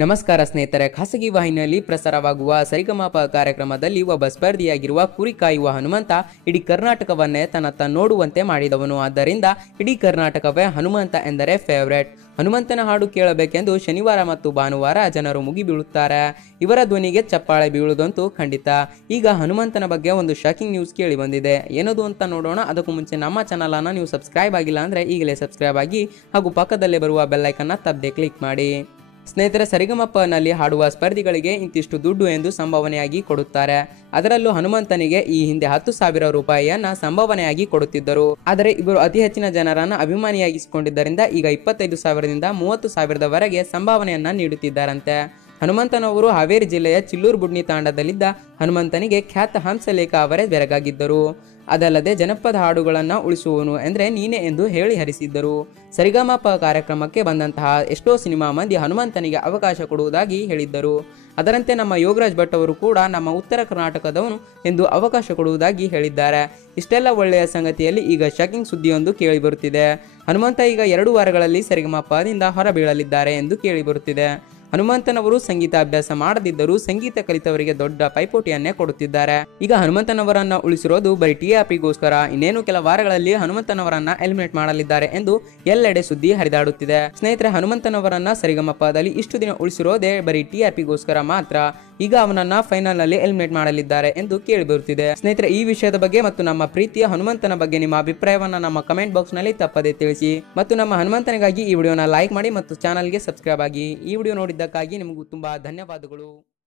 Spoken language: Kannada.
ನಮಸ್ಕಾರ ಸ್ನೇಹಿತರೆ, ಖಾಸಗಿ ವಾಹಿನಿಯಲ್ಲಿ ಪ್ರಸಾರವಾಗುವ ಸರಿಗಮಾಪ ಕಾರ್ಯಕ್ರಮದಲ್ಲಿ ಒಬ್ಬ ಸ್ಪರ್ಧಿಯಾಗಿರುವ ಕುರಿ ಕಾಯುವ ಹನುಮಂತ ಇಡೀ ಕರ್ನಾಟಕವನ್ನೇ ತನ್ನತ್ತ ನೋಡುವಂತೆ ಮಾಡಿದವನು. ಆದ್ದರಿಂದ ಇಡೀ ಕರ್ನಾಟಕವೇ ಹನುಮಂತ ಎಂದರೆ ಫೇವರೇಟ್ ಹನುಮಂತನ ಹಾಡು ಕೇಳಬೇಕೆಂದು ಶನಿವಾರ ಮತ್ತು ಭಾನುವಾರ ಜನರು ಮುಗಿಬೀಳುತ್ತಾರೆ. ಇವರ ಧ್ವನಿಗೆ ಚಪ್ಪಾಳೆ ಬೀಳುವುದಂತೂ ಖಂಡಿತ. ಈಗ ಹನುಮಂತನ ಬಗ್ಗೆ ಒಂದು ಶಾಕಿಂಗ್ ನ್ಯೂಸ್ ಕೇಳಿ ಬಂದಿದೆ. ಏನದು ಅಂತ ನೋಡೋಣ. ಅದಕ್ಕೂ ಮುಂಚೆ ನಮ್ಮ ಚಾನಲ್ ಅನ್ನು ನೀವು ಸಬ್ಸ್ಕ್ರೈಬ್ ಆಗಿಲ್ಲ ಅಂದ್ರೆ ಈಗಲೇ ಸಬ್ಸ್ಕ್ರೈಬ್ ಆಗಿ ಹಾಗೂ ಪಕ್ಕದಲ್ಲೇ ಬರುವ ಬೆಲ್ಲೈಕನ್ನ ತಪ್ಪದೆ ಕ್ಲಿಕ್ ಮಾಡಿ. ಸ್ನೇಹಿತರೆ ಸರಿಗಮಪ್ಪನಲ್ಲಿ ಹಾಡುವ ಸ್ಪರ್ಧಿಗಳಿಗೆ ಇಂತಿಷ್ಟು ದುಡ್ಡು ಎಂದು ಸಂಭಾವನೆಯಾಗಿ ಕೊಡುತ್ತಾರೆ. ಅದರಲ್ಲೂ ಹನುಮಂತನಿಗೆ ಈ ಹಿಂದೆ ಹತ್ತು ಸಾವಿರ ರೂಪಾಯಿಯನ್ನ ಸಂಭಾವನೆಯಾಗಿ ಕೊಡುತ್ತಿದ್ದರು. ಆದರೆ ಇವರು ಅತಿ ಹೆಚ್ಚಿನ ಜನರನ್ನು ಅಭಿಮಾನಿಯಾಗಿಸಿಕೊಂಡಿದ್ದರಿಂದ ಈಗ ಇಪ್ಪತ್ತೈದು ಸಾವಿರದಿಂದ ಮೂವತ್ತು ಸಾವಿರದವರೆಗೆ ಸಂಭಾವನೆಯನ್ನ ನೀಡುತ್ತಿದ್ದಾರಂತೆ. ಹನುಮಂತನವರು ಹಾವೇರಿ ಜಿಲ್ಲೆಯ ಚಿಲ್ಲೂರು ಬುಡ್ನಿ ತಾಂಡದಲ್ಲಿದ್ದ ಹನುಮಂತನಿಗೆ ಖ್ಯಾತ ಹಂಸಲೇಖ ಅವರೇ ಬೆರಗಾಗಿದ್ದರು. ಅದಲ್ಲದೆ ಜನಪದ ಹಾಡುಗಳನ್ನು ಉಳಿಸುವನು ಎಂದರೆ ನೀನೆ ಎಂದು ಹೇಳಿ ಹರಿಸಿದ್ದರು. ಸರಿಗಮಪ ಕಾರ್ಯಕ್ರಮಕ್ಕೆ ಬಂದಂತಹ ಎಷ್ಟೋ ಸಿನಿಮಾ ಮಂದಿ ಹನುಮಂತನಿಗೆ ಅವಕಾಶ ಕೊಡುವುದಾಗಿ ಹೇಳಿದ್ದರು. ಅದರಂತೆ ನಮ್ಮ ಯೋಗರಾಜ್ ಭಟ್ ಅವರು ಕೂಡ ನಮ್ಮ ಉತ್ತರ ಕರ್ನಾಟಕದವನು ಎಂದು ಅವಕಾಶ ಕೊಡುವುದಾಗಿ ಹೇಳಿದ್ದಾರೆ. ಇಷ್ಟೆಲ್ಲ ಒಳ್ಳೆಯ ಸಂಗತಿಯಲ್ಲಿ ಈಗ ಶಾಕಿಂಗ್ ಸುದ್ದಿಯೊಂದು ಕೇಳಿಬರುತ್ತಿದೆ. ಹನುಮಂತ ಈಗ ಎರಡು ವಾರಗಳಲ್ಲಿ ಸರಿಗಮಪದಿಂದ ಹೊರಬೀಳಲಿದ್ದಾರೆ ಎಂದು ಕೇಳಿಬರುತ್ತಿದೆ. ಹನುಮಂತನವರು ಸಂಗೀತ ಅಭ್ಯಾಸ ಮಾಡದಿದ್ದರೂ ಸಂಗೀತ ಕಲಿತವರಿಗೆ ದೊಡ್ಡ ಪೈಪೋಟಿಯನ್ನೇ ಕೊಡುತ್ತಿದ್ದಾರೆ. ಈಗ ಹನುಮಂತನವರನ್ನ ಉಳಿಸಿರೋದು ಬರೀ ಟಿಆರ್ಪಿಗೋಸ್ಕರ ಇನ್ನೇನು ಕೆಲ ವಾರಗಳಲ್ಲಿ ಹನುಮಂತನವರನ್ನ ಎಲಿಮಿನೇಟ್ ಮಾಡಲಿದ್ದಾರೆ ಎಂದು ಎಲ್ಲೆಡೆ ಸುದ್ದಿ ಹರಿದಾಡುತ್ತಿದೆ. ಸ್ನೇಹಿತರೆ, ಹನುಮಂತನವರನ್ನ ಸರಿಗಮಪದಲ್ಲಿ ಇಷ್ಟು ದಿನ ಉಳಿಸಿರೋದೇ ಬರೀ ಟಿಆರ್ಪಿಗೋಸ್ಕರ ಮಾತ್ರ. ಈಗ ಅವನನ್ನ ಫೈನಲ್ನಲ್ಲಿ ಎಲಿಮಿನೇಟ್ ಮಾಡಲಿದ್ದಾರೆ ಎಂದು ಕೇಳಿ ಬರುತ್ತಿದೆ ಸ್ನೇಹಿತರೆ, ಈ ವಿಷಯದ ಬಗ್ಗೆ ಮತ್ತು ನಮ್ಮ ಪ್ರೀತಿಯ ಹನುಮಂತನ ಬಗ್ಗೆ ನಿಮ್ಮ ಅಭಿಪ್ರಾಯವನ್ನ ನಮ್ಮ ಕಮೆಂಟ್ ಬಾಕ್ಸ್ನಲ್ಲಿ ತಪ್ಪದೆ ತಿಳಿಸಿ. ಮತ್ತು ನಮ್ಮ ಹನುಮಂತನಿಗಾಗಿ ಈ ವಿಡಿಯೋನ ಲೈಕ್ ಮಾಡಿ ಮತ್ತು ಚಾನಲ್ಗೆ ಸಬ್ಸ್ಕ್ರೈಬ್ ಆಗಿ. ಈ ವಿಡಿಯೋ ನೋಡಿದ್ದಕ್ಕಾಗಿ ನಿಮಗೂ ತುಂಬಾ ಧನ್ಯವಾದಗಳು.